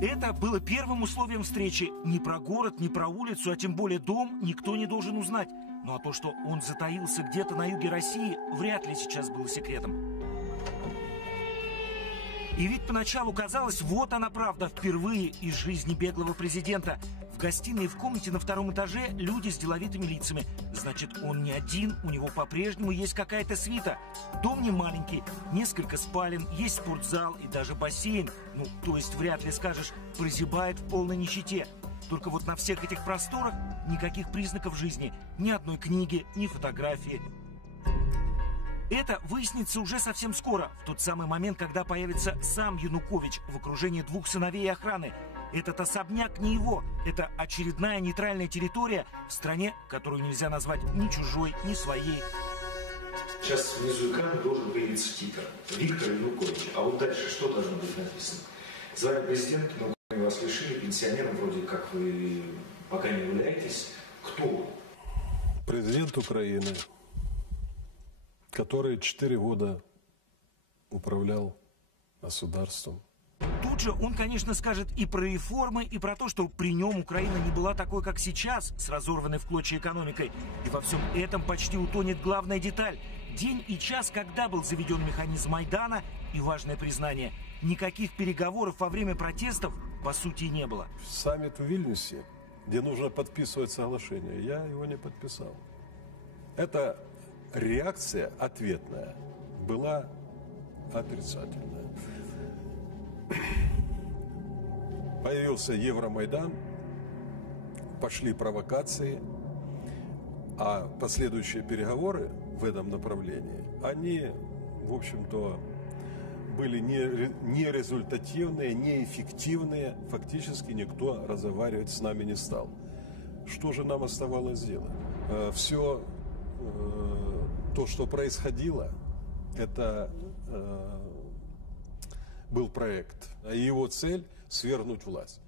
Это было первым условием встречи. Ни про город, ни про улицу, а тем более дом никто не должен узнать. Ну а то, что он затаился где-то на юге России, вряд ли сейчас было секретом. И ведь поначалу казалось, вот она правда, впервые из жизни беглого президента. Гостиной в комнате на втором этаже люди с деловитыми лицами. Значит, он не один, у него по-прежнему есть какая-то свита. Дом не маленький, несколько спален, есть спортзал и даже бассейн. Ну, то есть вряд ли скажешь, прозябает в полной нищете. Только вот на всех этих просторах никаких признаков жизни. Ни одной книги, ни фотографии. Это выяснится уже совсем скоро, в тот самый момент, когда появится сам Янукович в окружении двух сыновей и охраны. Этот особняк не его, это очередная нейтральная территория в стране, которую нельзя назвать ни чужой, ни своей. Сейчас внизу экрана должен появиться титр Виктор Янукович. А вот дальше что должно быть написано? Звание президента, но мы вас лишили, пенсионером вроде как вы пока не являетесь. Кто Президент Украины который четыре года управлял государством. Тут же он, конечно, скажет и про реформы, и про то, что при нем Украина не была такой, как сейчас, с разорванной в клочья экономикой. И во всем этом почти утонет главная деталь. День и час, когда был заведен механизм Майдана, и важное признание, никаких переговоров во время протестов, по сути, не было. Саммит в Вильнюсе, где нужно подписывать соглашение, я его не подписал. Это реакция ответная была отрицательная. Появился Евромайдан, пошли провокации, а последующие переговоры в этом направлении, они, в общем-то, были нерезультативные, не неэффективные, фактически никто разговаривать с нами не стал. Что же нам оставалось сделать? Э, Все э, то, что происходило, это э, был проект. Его цель – свергнуть власть.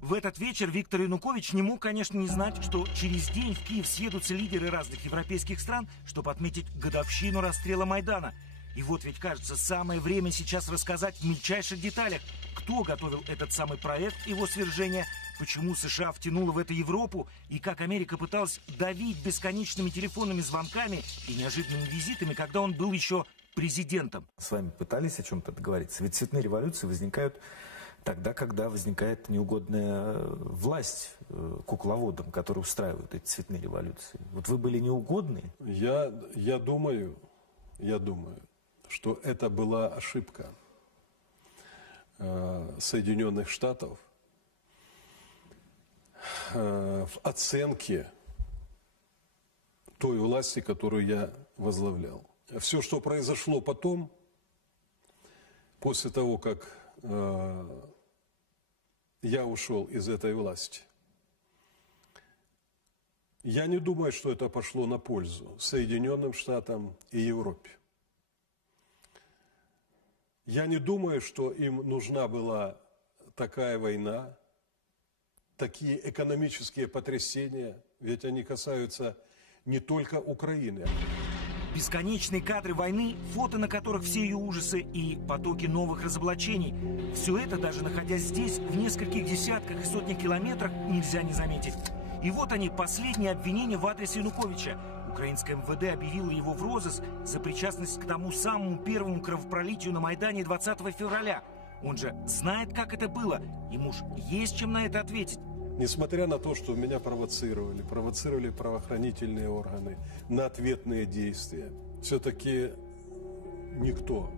В этот вечер Виктор Янукович не мог, конечно, не знать, что через день в Киев съедутся лидеры разных европейских стран, чтобы отметить годовщину расстрела Майдана. И вот ведь, кажется, самое время сейчас рассказать в мельчайших деталях, кто готовил этот самый проект его свержения, почему США втянула в это Европу и как Америка пыталась давить бесконечными телефонными звонками и неожиданными визитами, когда он был еще президентом. С вами пытались о чем-то договориться? Ведь цветные революции возникают тогда, когда возникает неугодная э, власть э, кукловодам, которые устраивают эти цветные революции. Вот вы были неугодны? Я, я думаю, я думаю, что это была ошибка э, Соединенных Штатов – в оценке той власти, которую я возглавлял. Все, что произошло потом, после того, как я ушел из этой власти, я не думаю, что это пошло на пользу Соединенным Штатам и Европе. Я не думаю, что им нужна была такая война, такие экономические потрясения, ведь они касаются не только Украины. Бесконечные кадры войны, фото на которых все ее ужасы и потоки новых разоблачений. Все это, даже находясь здесь, в нескольких десятках и сотнях километрах, нельзя не заметить. И вот они, последние обвинения в адрес Януковича. Украинское МВД объявило его в розыск за причастность к тому самому первому кровопролитию на Майдане 20 февраля – он же знает, как это было. Ему ж есть чем на это ответить. Несмотря на то, что меня провоцировали, провоцировали правоохранительные органы на ответные действия, все-таки никто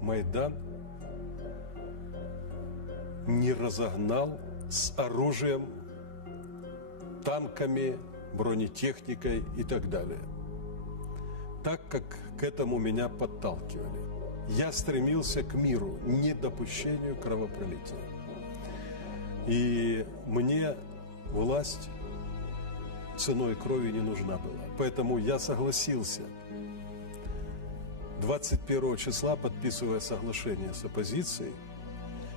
Майдан не разогнал с оружием, танками, бронетехникой и так далее. Так как к этому меня подталкивали. Я стремился к миру, недопущению кровопролития. И мне власть ценой крови не нужна была. Поэтому я согласился 21 числа, подписывая соглашение с оппозицией,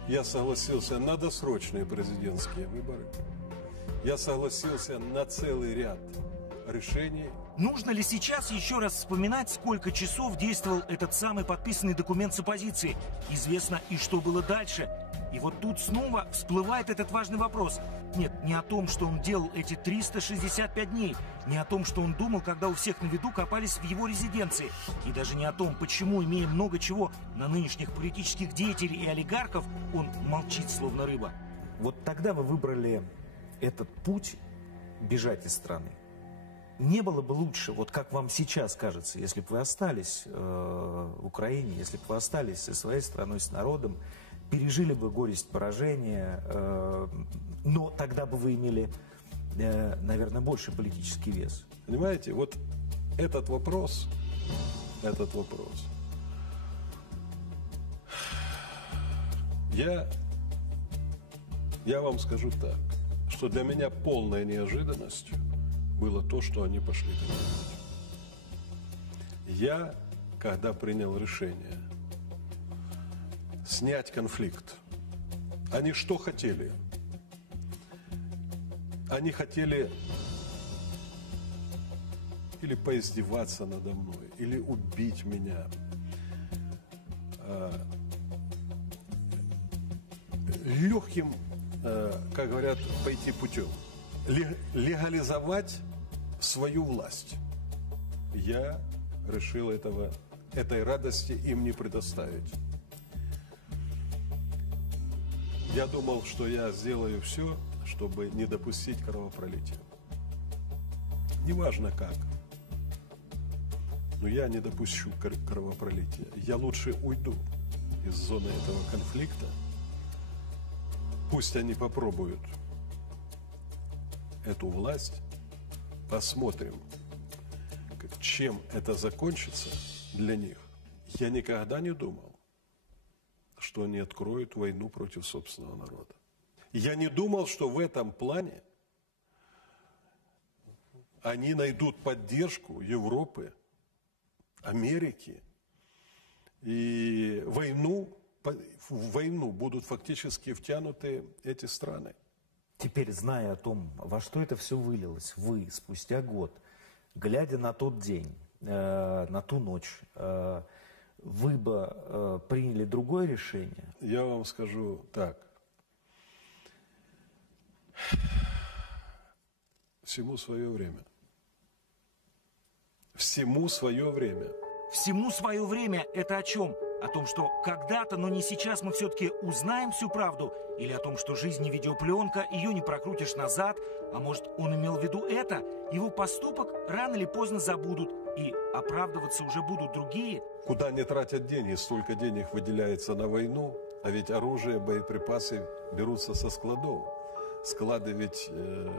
я согласился на досрочные президентские выборы. Я согласился на целый ряд решений Нужно ли сейчас еще раз вспоминать, сколько часов действовал этот самый подписанный документ с оппозицией? Известно и что было дальше. И вот тут снова всплывает этот важный вопрос. Нет, не о том, что он делал эти 365 дней, не о том, что он думал, когда у всех на виду копались в его резиденции, и даже не о том, почему, имея много чего на нынешних политических деятелей и олигархов, он молчит, словно рыба. Вот тогда вы выбрали этот путь бежать из страны. Не было бы лучше, вот как вам сейчас кажется, если бы вы остались э, в Украине, если бы вы остались со своей страной, с народом, пережили бы горесть поражения, э, но тогда бы вы имели, э, наверное, больше политический вес. Понимаете, вот этот вопрос, этот вопрос, я, я вам скажу так, что для меня полной неожиданностью было то, что они пошли Я, когда принял решение снять конфликт. Они что хотели? Они хотели или поиздеваться надо мной, или убить меня. А, Легким, а, как говорят, пойти путем. Легализовать свою власть. Я решил этого, этой радости им не предоставить. Я думал, что я сделаю все, чтобы не допустить кровопролития. Неважно как. Но я не допущу кровопролития. Я лучше уйду из зоны этого конфликта. Пусть они попробуют эту власть. Посмотрим, чем это закончится для них. Я никогда не думал, что они откроют войну против собственного народа. Я не думал, что в этом плане они найдут поддержку Европы, Америки, и войну, в войну будут фактически втянуты эти страны. Теперь, зная о том, во что это все вылилось, вы спустя год, глядя на тот день, э, на ту ночь, э, вы бы э, приняли другое решение? Я вам скажу так. Всему свое время. Всему свое время. Всему свое время – это о чем? О том, что когда-то, но не сейчас мы все-таки узнаем всю правду? Или о том, что жизнь не видеопленка, ее не прокрутишь назад? А может, он имел в виду это? Его поступок рано или поздно забудут, и оправдываться уже будут другие? Куда не тратят деньги, столько денег выделяется на войну, а ведь оружие, боеприпасы берутся со складов. Склады ведь э,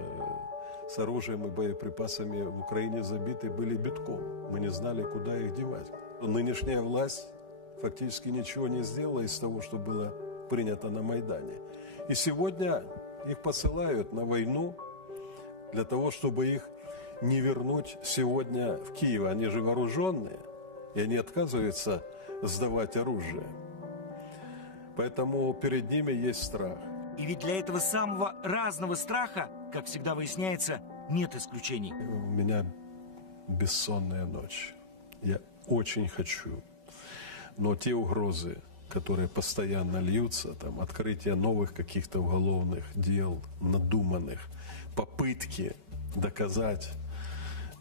с оружием и боеприпасами в Украине забиты были битком. Мы не знали, куда их девать. Нынешняя власть фактически ничего не сделала из того, что было принято на Майдане. И сегодня их посылают на войну для того, чтобы их не вернуть сегодня в Киев. Они же вооруженные, и они отказываются сдавать оружие. Поэтому перед ними есть страх. И ведь для этого самого разного страха, как всегда выясняется, нет исключений. У меня бессонная ночь. Я очень хочу но те угрозы, которые постоянно льются, там, открытие новых каких-то уголовных дел, надуманных, попытки доказать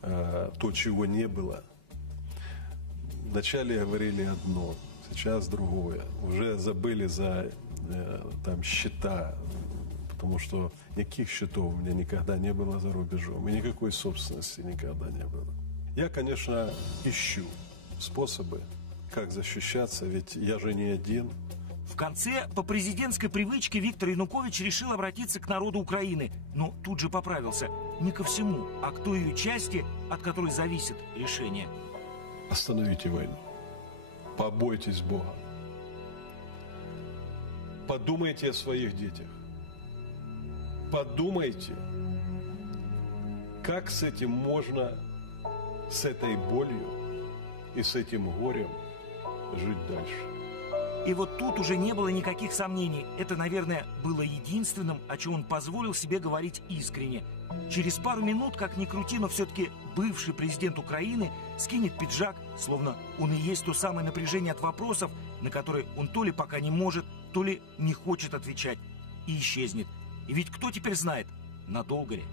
э, то, чего не было. Вначале говорили одно, сейчас другое. Уже забыли за э, там, счета, потому что никаких счетов у меня никогда не было за рубежом, и никакой собственности никогда не было. Я, конечно, ищу способы как защищаться, ведь я же не один. В конце, по президентской привычке, Виктор Янукович решил обратиться к народу Украины, но тут же поправился. Не ко всему, а к той ее части, от которой зависит решение. Остановите войну. Побойтесь Бога. Подумайте о своих детях. Подумайте, как с этим можно, с этой болью и с этим горем – жить дальше. И вот тут уже не было никаких сомнений. Это, наверное, было единственным, о чем он позволил себе говорить искренне. Через пару минут, как ни крути, но все-таки бывший президент Украины скинет пиджак, словно он и есть то самое напряжение от вопросов, на которые он то ли пока не может, то ли не хочет отвечать, и исчезнет. И ведь кто теперь знает, надолго ли?